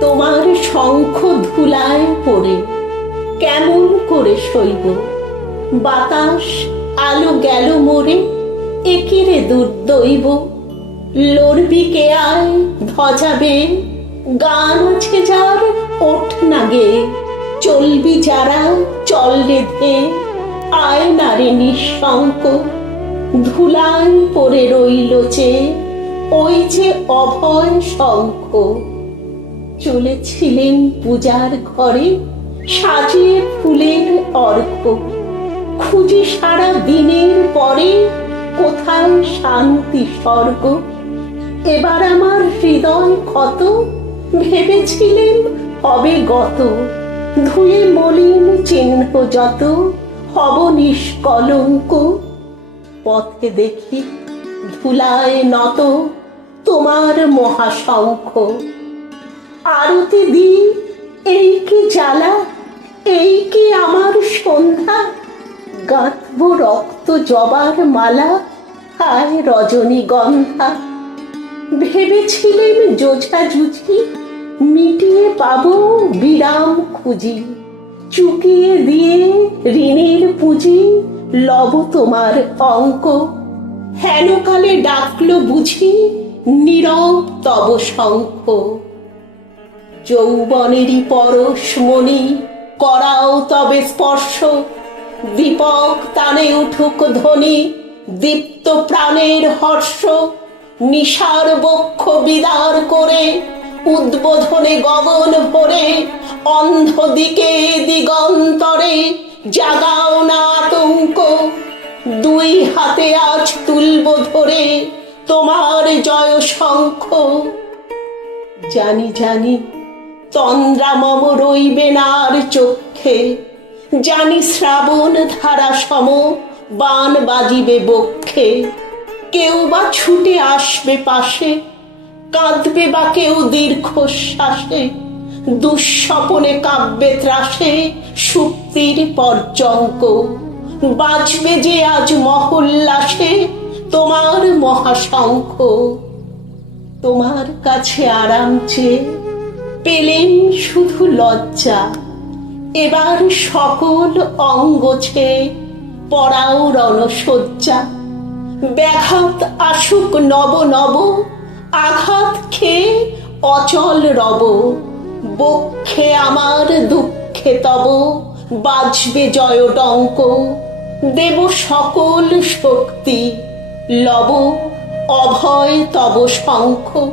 তোমার শঙ্খ ধুলায় পড়ে কেমন করে সইব? বাতাস আলো গেল মোরে, একিরে দুর্দৈব। লড়বি কে আয় ধ্বজাবে, গান আছে যার ওঠ না গে। চলবি যারা চল রেধে, আয় না রে নিঃশঙ্ক। ধুলায় পড়ে রইল যে ওই যে অভয় শঙ্খ। চলেছিলেন পূজার ঘরে সাজিয়ে ফুলের অর্ঘ্য। খুঁজি সারা দিনের পরে কোথায় শান্তি স্বর্গ। এবার আমার হৃদয় ক্ষত, ভেবেছিলেন হবে গত। ধুয়ে মলিন চিহ্ন যত, হব নিষ্কলঙ্ক। পথে দেখি ধুলায় নত তোমার মহাশঙ্খ। আরতি দি এই কি জ্বালা, এই কি আমার সন্ধ্যা। গাঁথব রক্ত জবার মালা, হায় রজনীগন্ধা। ভেবেছিলেন যোঝা জুঝি, মিটিয়ে পাবো বিরাম খুঁজি। চুকিয়ে দিয়ে ঋণের পুঁজি, লব তোমার অঙ্ক। হেনকালে ডাকলো বুঝি নীরব তব শঙ্খ। যৌবনেরই পরশমণি করাও তবে স্পর্শ। দীপক তানে উঠুক ধ্বনি, দীপ্ত প্রাণের হর্ষ। নিশার বক্ষ বিদার করে উদ্বোধনে গগন ভরে। অন্ধ দিকে দিগন্তরে জাগাও না আতঙ্ক। দুই হাতে আজ তুলব ধরে তোমার জয় শঙ্খ। জানি জানি তন্দ্রা মম রইবে না আর চক্ষে। জানি শ্রাবণ ধারা সম বান বাজিবে বক্ষে। কেউ বা ছুটে আসবে পাশে, কাঁদবে বা কেউ দীর্ঘশ্বাসে। দুঃস্বপনে কাব্যে ত্রাসে সুপ্তির পর্যঙ্ক। বাজবে যে আজ মহোল্লাসে তোমার মহাশঙ্খ। তোমার কাছে আরাম চেয়ে পেলেম শুধু লজ্জা। এবার সকল অঙ্গ ছেয়ে পড়াও রণশয্যা। ব্যাঘাত আসুক নব নব, আঘাত খেয়ে অচল রব। বক্ষে আমার দুঃখে তব বাজবে জয় ডঙ্ক। দেব সকল শক্তি, লব অভয় তব শঙ্খ।